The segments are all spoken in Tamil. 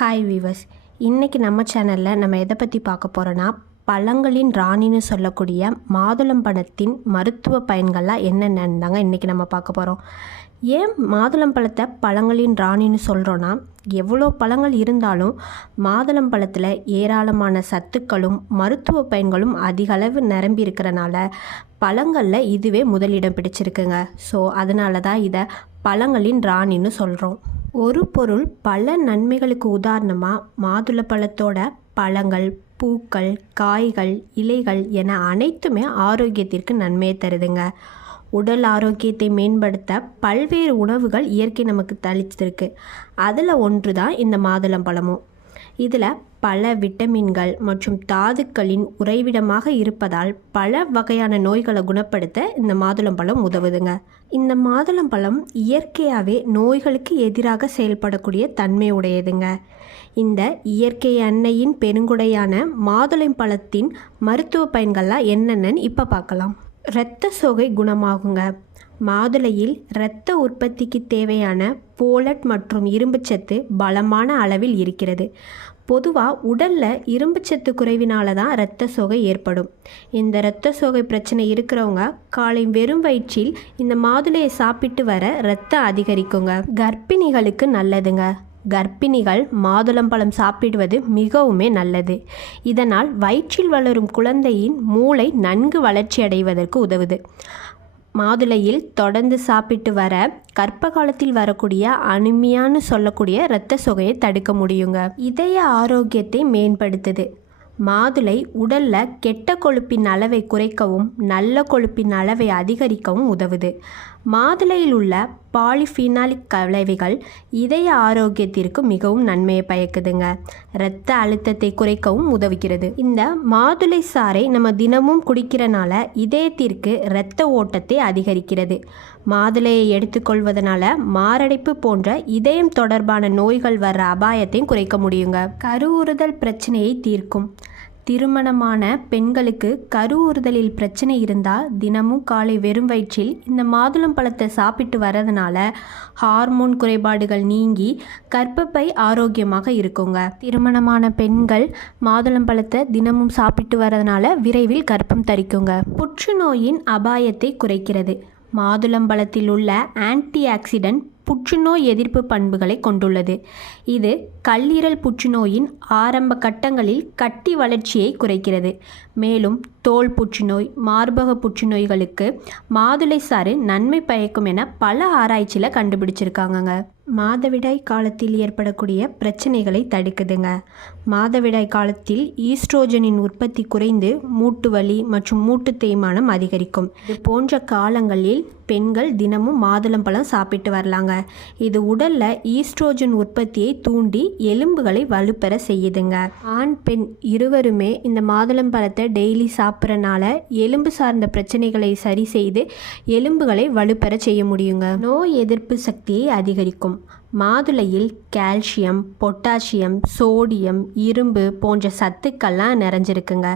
ஹாய் வீவர்ஸ், இன்றைக்கி நம்ம சேனலில் நம்ம எதை பற்றி பார்க்க போகிறோன்னா, பழங்களின் ராணின்னு சொல்லக்கூடிய மாதுளம்பழத்தின் மருத்துவ பயன்கள்லாம் என்னென்னு தாங்க இன்றைக்கி நம்ம பார்க்க போகிறோம். ஏன் மாதுளம்பழத்தை பழங்களின் ராணின்னு சொல்கிறோன்னா, எவ்வளோ பழங்கள் இருந்தாலும் மாதுளம்பழத்தில் ஏராளமான சத்துக்களும் மருத்துவ பயன்களும் அதிகளவு நிரம்பி இருக்கிறனால பழங்களில் இதுவே முதலிடம் பிடிச்சிருக்குங்க. ஸோ அதனால தான் இதை பழங்களின் ராணின்னு சொல்கிறோம். ஒரு பொருள் பல நன்மைகளுக்கு உதாரணமாக மாதுளம்பழத்தோட பழங்கள், பூக்கள், காய்கள், இலைகள் என அனைத்துமே ஆரோக்கியத்திற்கு நன்மையை தருதுங்க. உடல் ஆரோக்கியத்தை மேம்படுத்த பல்வேறு உணவுகள் இயற்கை நமக்கு தளிச்சிருக்கு. அதில் ஒன்று தான் இந்த மாதுளம்பழமும். இதில் பல விட்டமின்கள் மற்றும் தாதுக்களின் உறைவிடமாக இருப்பதால் பல வகையான நோய்களை குணப்படுத்த இந்த மாதுளம்பழம் உதவுதுங்க. இந்த மாதுளம்பழம் இயற்கையாகவே நோய்களுக்கு எதிராக செயல்படக்கூடிய தன்மை உடையதுங்க. இந்த இயற்கை அன்னையின் பெருங்குடையான மாதுளம்பழத்தின் மருத்துவ பயன்கள்லாம் என்னென்னு இப்போ பார்க்கலாம். இரத்த சோகை குணமாகுங்க. மாதுளையில் இரத்த உற்பத்திக்கு தேவையான போலட் மற்றும் இரும்புச்சத்து பலமான அளவில் இருக்கிறது. பொதுவாக உடலில் இரும்புச்சத்து குறைவினால தான் இரத்த சோகை ஏற்படும். இந்த இரத்த சோகை பிரச்சனை இருக்கிறவங்க காலை வெறும் வயிற்றில் இந்த மாதுளையை சாப்பிட்டு வர இரத்தம் அதிகரிக்குங்க. கர்ப்பிணிகளுக்கு நல்லதுங்க. கர்ப்பிணிகள் மாதுளம்பழம் சாப்பிடுவது மிகவுமே நல்லது. இதனால் வயிற்றில் வளரும் குழந்தையின் மூளை நன்கு வளர்ச்சி அடைவதற்கு உதவுது. மாதுளையில் தொடர்ந்து சாப்பிட்டு வர கர்ப்ப காலத்தில் வரக்கூடிய அனிமியான்னு சொல்லக்கூடிய இரத்த சோகையை தடுக்க முடியுங்க. இதய ஆரோக்கியத்தை மேம்படுத்துது. மாதுளை உடலில் கெட்ட கொழுப்பின் அளவை குறைக்கவும் நல்ல கொழுப்பின் அளவை அதிகரிக்கவும் உதவுது. மாதுளையில் உள்ள பாலிஃபினாலிக் கலவைகள் இதய ஆரோக்கியத்திற்கு மிகவும் நன்மையை பயக்குதுங்க. இரத்த அழுத்தத்தை குறைக்கவும் உதவுகிறது. இந்த மாதுளை சாறை நம்ம தினமும் குடிக்கிறனால இதயத்திற்கு இரத்த ஓட்டத்தை அதிகரிக்கிறது. மாதுளையை எடுத்துக்கொள்வதனால மாரடைப்பு போன்ற இதயம் தொடர்பான நோய்கள் வர்ற அபாயத்தையும் குறைக்க முடியுங்க. கருவுறுதல் பிரச்சனையை தீர்க்கும். திருமணமான பெண்களுக்கு கருவுறுதலில் பிரச்சனை இருந்தால் தினமும் காலை வெறும் வயிற்றில் இந்த மாதுளம்பழத்தை சாப்பிட்டு வரதுனால ஹார்மோன் குறைபாடுகள் நீங்கி கர்ப்பப்பை ஆரோக்கியமாக இருக்குங்க. திருமணமான பெண்கள் மாதுளம்பழத்தை தினமும் சாப்பிட்டு வரதுனால விரைவில் கர்ப்பம் தரிக்குங்க. புற்றுநோயின் அபாயத்தை குறைக்கிறது. மாதுளம்பழத்தில் உள்ள ஆன்டி ஆக்சிடென்ட் புற்றுநோய் எதிர்ப்பு பண்புகளை கொண்டுள்ளது. இது கல்லீரல் புற்றுநோயின் ஆரம்ப கட்டங்களில் கட்டி வளர்ச்சியை குறைக்கிறது. மேலும் தோல் புற்றுநோய், மார்பக புற்றுநோய்களுக்கு மாதுளை சாறு நன்மை பயக்கும் என பல ஆராய்ச்சியில் கண்டுபிடிச்சிருக்காங்கங்க. மாதவிடாய் காலத்தில் ஏற்படக்கூடிய பிரச்சனைகளை தடுக்குதுங்க. மாதவிடாய் காலத்தில் ஈஸ்ட்ரோஜனின் உற்பத்தி குறைந்து மூட்டு வலி மற்றும் மூட்டு தேய்மானம் அதிகரிக்கும். இது போன்ற காலங்களில் பெண்கள் தினமும் மாதுளம்பழம் சாப்பிட்டு வரலாங்க. இது உடலில் ஈஸ்ட்ரோஜன் உற்பத்தியை தூண்டி எலும்புகளை வலுப்பெற செய்யுதுங்க. ஆண் பெண் இருவருமே இந்த மாதுளம்பழத்தை டெய்லி சாப்பிட்றனால எலும்பு சார்ந்த பிரச்சனைகளை சரி செய்து எலும்புகளை வலுப்பெற செய்ய முடியுங்க. நோய் எதிர்ப்பு சக்தியை அதிகரிக்கும். மாதுளையில் கால்சியம், பொட்டாசியம், சோடியம், இரும்பு போன்ற சத்துக்கள்லாம் நிறைஞ்சிருக்குங்க.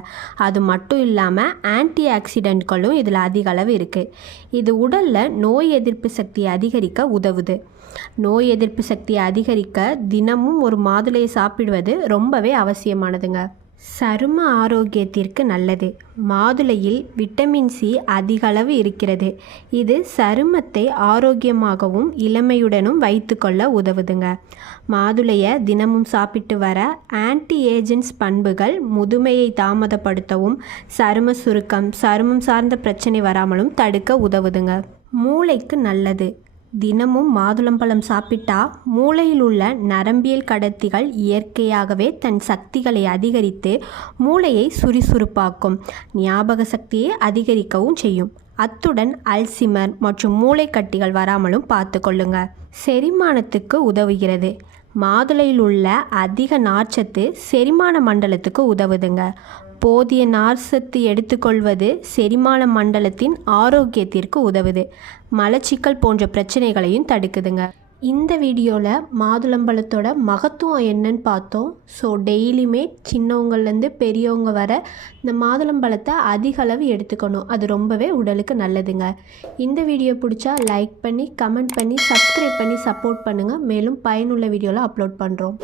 அது மட்டும் இல்லாமல் ஆன்டி ஆக்சிடென்ட்களும் இதில் அதிக அளவு இருக்குது. இது உடலில் நோய் எதிர்ப்பு சக்தியை அதிகரிக்க உதவுது. நோய் எதிர்ப்பு சக்தியை அதிகரிக்க தினமும் ஒரு மாதுளையை சாப்பிடுவது ரொம்பவே அவசியமானதுங்க. சரும ஆரோக்கியத்திற்கு நல்லது. மாதுளையில் விட்டமின் சி அதிகளவு இருக்கிறது. இது சருமத்தை ஆரோக்கியமாகவும் இளமையுடனும் வைத்துக்கொள்ள உதவுதுங்க. மாதுளையை தினமும் சாப்பிட்டு வர ஆன்டி ஏஜென்ட்ஸ் பண்புகள் முதுமையை தாமதப்படுத்தவும் சரும சுருக்கம், சருமம் சார்ந்த பிரச்சனை வராமலும் தடுக்க உதவுதுங்க. மூளைக்கு நல்லது. தினமும் மாதுளம்பழம் சாப்பிட்டா மூளையில் உள்ள நரம்பியல் கடத்திகள் இயற்கையாகவே தன் சக்திகளை அதிகரித்து மூளையை சுறுசுறுப்பாக்கும். ஞாபக சக்தியை அதிகரிக்கவும் செய்யும். அத்துடன் அல்சிமர் மற்றும் மூளைக்கட்டிகள் வராமலும் பார்த்து கொள்ளுங்க. செரிமானத்துக்கு உதவுகிறது. மாதுளையில் உள்ள அதிக நார்ச்சத்து செரிமான மண்டலத்துக்கு உதவுதுங்க. போதிய நார்ச்சத்து எடுத்துக்கொள்வது செரிமான மண்டலத்தின் ஆரோக்கியத்திற்கு உதவுது. மலச்சிக்கல் போன்ற பிரச்சனைகளையும் தடுக்குதுங்க. இந்த வீடியோவில் மாதுளம்பழத்தோட மகத்துவம் என்னன்னு பார்த்தோம். ஸோ டெய்லியுமே சின்னவங்கள்லேருந்து பெரியவங்க வர இந்த மாதுளம்பழத்தை அதிக அளவு எடுத்துக்கணும். அது ரொம்பவே உடலுக்கு நல்லதுங்க. இந்த வீடியோ பிடிச்சா லைக் பண்ணி, கமெண்ட் பண்ணி, சப்ஸ்கிரைப் பண்ணி சப்போர்ட் பண்ணுங்கள். மேலும் பயனுள்ள வீடியோவில் அப்லோட் பண்ணுறோம்.